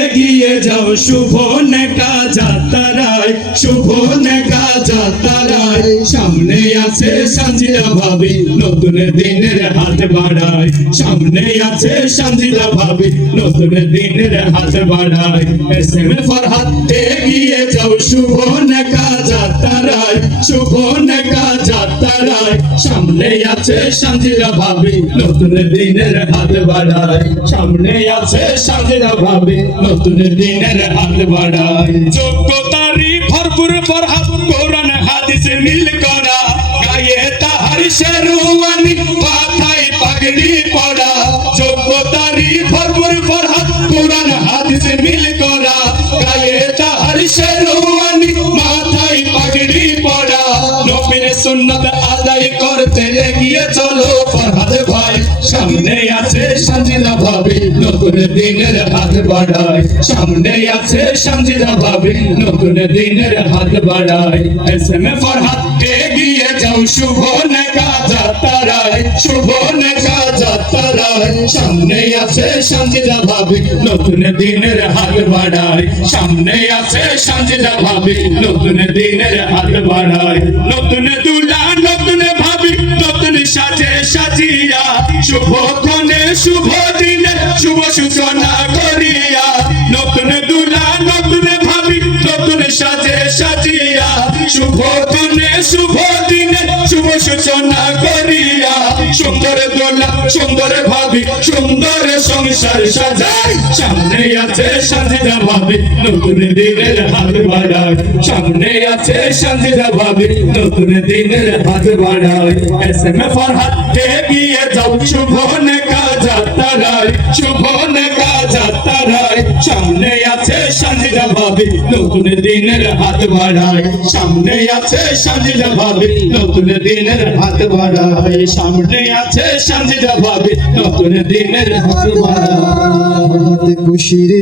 এগিয়ে যাও শুভ নেকা যাত্রায়, শুভ নেকা যাত্রায়। সামনে আছে সানজিদা ভাবি নতুন দিনের হাত বাড়ায়, সামনে আছে সানজিদা ভাবি নতুন দিনের হাত বাড়ায়। এসএম ফরহাদ এগিয়ে যাও শুভ নেকা যাত্রায়, শুভ নেকা যাত্রায়। সামনে আছে সানজিদা ভাবি নতুন দিনের হাত বাড়ায়, সামনে আছে সানজিদা ভাবি নতুন দিনের হাত বাড়ায়। যোগ্যতারই ভরপুর ফরহাদ কোরআন হাদিস মিল করা, গায়ে তাহার শেরওয়ানি মাথায় পাগড়ি পড়া। যোগ্যতারই ভরপুর ফরহাদ কোরআন হাদিস মিল করা, গায়ে তাহার শেরওয়ানি মাথায় পাগড়ি পড়া। নবীর সুন্নাত আদায় করতে এগিয়ে চলো ফরহাদ ভাই, সামনে আছে সানজিদা ভাবি নতুন দিনের হাত বাড়ায়, সামনে আছে সানজিদা ভাবি নতুন দিনের হাত বাড়ায়। এসএম ফরহাদ এগিয়ে যাও শুভ নেকা যাত্রায়, শুভ নেকা যাত্রায়। সামনে আছে সানজিদা ভাবি নতুন দিনের হাত বাড়ায়, সামনে আছে সানজিদা ভাবি নতুন দিনের হাত বাড়ায়। নতুন দুলা নতুন ভাবি নতুন সাজে সাজিয়া, শুভ ক্ষণে শুভ দিনে শুভ সূচনা করিয়া। নতুন দুলা নতুন ভাবি নতুন সাজে সাজিয়া, শুভ ক্ষণে শুভ দিনে শুভ সূচনা করিয়া। সুন্দর দোলা সুন্দর ভাবি সুন্দর সংসার সাজায়, সামনে আছে সানজিদা ভাবি নতুন দিনের হাত বাড়ায়, সামনে আছে সানজিদা ভাবি নতুন দিনের হাত বাড়ায়। এসএম ফরহাদ এগিয়ে যাও শুভ নেকা যাত্রায়, শুভ নেকা যাত্রায়। সামনে আছে সানজিদা ভাবি নতুন দিনের হাত বাড়ায়, সামনে আছে সানজিদা ভাবি নতুন দিনের হাত বাড়ায়, সামনে আছে সানজিদা ভাবি নতুন দিনের হাত বাড়ায়। খুশির